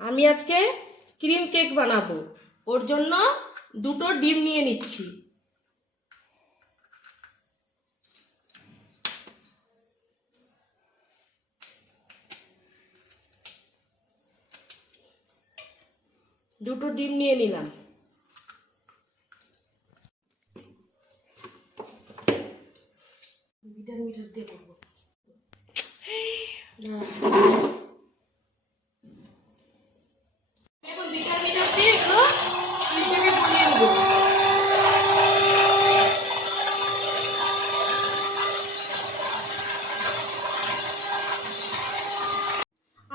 আমি আজকে cream cake বানাবো। ওর জন্য দুটো ডিম নিয়ে নিচ্ছি। দুটো ডিম নিয়ে নিলাম। মিটার দিয়ে করবো। এখন মিটার দিয়ে একটু ক্রিমটাকে গলিয়ে নেবো।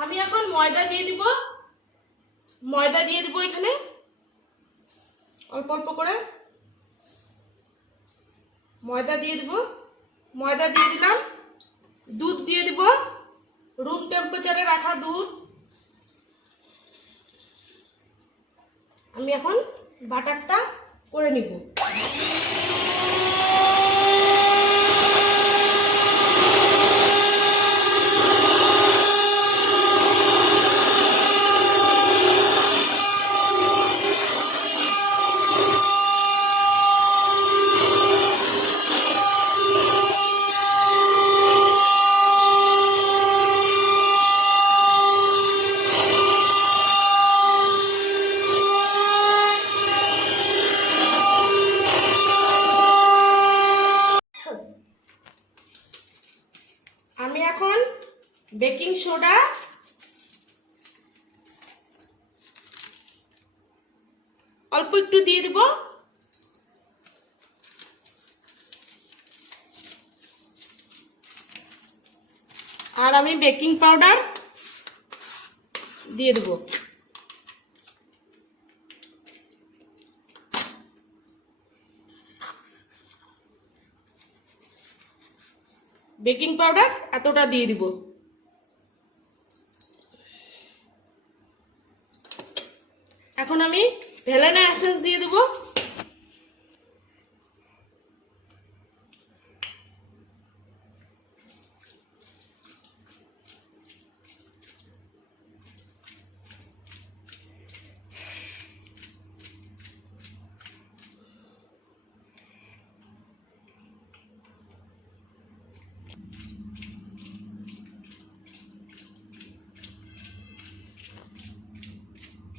আমি এখন ময়দা দিয়ে দিব। এখানে অল্প অল্প করে ময়দা দিয়ে দিব। ময়দা দিয়ে দিলাম। দুধ দিয়ে দিব, রুম টেম্পারেচারে রাখা দুধ। আমি এখন বাটারটা করে নিব। আমি এখন বেকিং সোডা অল্প একটু দিয়ে দিব। আর আমি বেকিং পাউডার দিয়ে দেব। বেকিং পাউডার এতটা দিয়ে দিব। এখন আমি ভ্যানিলা এসেন্স দিয়ে দেব।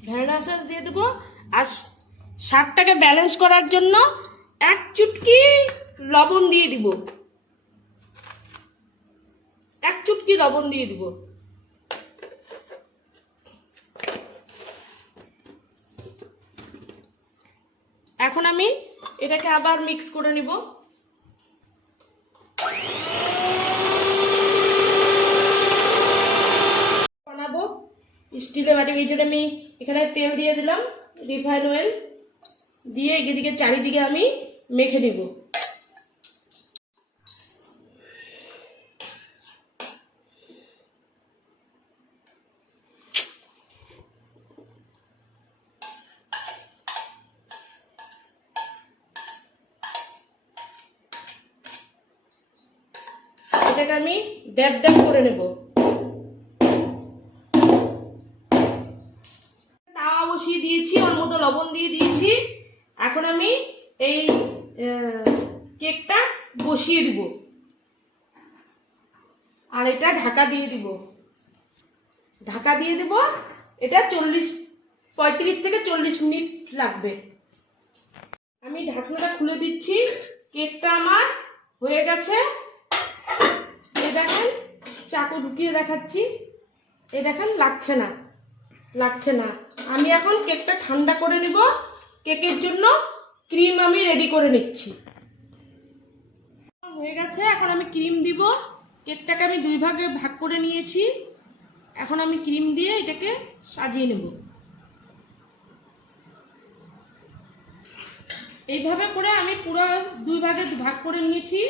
ভ্যানিলা এসেন্স দিয়ে দেবো। আর স্বাদটাকে ব্যালেন্স করার জন্য এক চুটকি লবণ দিয়ে দিব। এখন আমি এটাকে আবার মিক্স করে নিব। বানাবো স্টিলের বাটির ভিতরে আমি এখানে তেল দিয়ে দিলাম, রিফাইন অয়েল দিয়ে এদিকে চারিদিকে আমি মেখে নেব। এটাকে আমি ড্যাব ড্যাব করে নেব। তাওয়া বসিয়ে দিয়েছি, ওর মধ্যে লবণ দিয়ে দিয়েছি। এখন আমি এই কেকটা বসিয়ে দিব আর এটা ঢাকা দিয়ে দিব। এটা 35 থেকে 40 মিনিট লাগবে। আমি ঢাকনাটা খুলে দিচ্ছি। কেকটা আমার হয়ে গেছে। এই দেখেন, চাকু ঢুকিয়ে দেখাচ্ছি। এই দেখেন, লাগছে না। আমি এখন কেকটা ঠান্ডা করে নিব। কেকের জন্য ক্রিম আমি রেডি করে নিচ্ছি। হয়ে গেছে, এখন আমি ক্রিম দিব। কেকটাকে আমি 2 ভাগে ভাগ করে নিয়েছি। এখন আমি ক্রিম দিয়ে এটাকে সাজিয়ে নেব। এইভাবে করে আমি পুরো 2 ভাগে ভাগ করে নিয়েছি।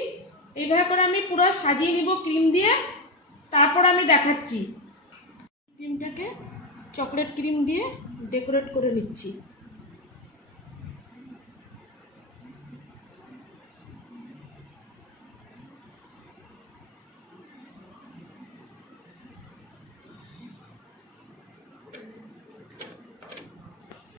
এইভাবে করে আমি পুরো সাজিয়ে নিব ক্রিম দিয়ে। তারপর আমি দেখাচ্ছি। ক্রিমটাকে চকলেট ক্রিম দিয়ে ডেকোরেট করে নিচ্ছি।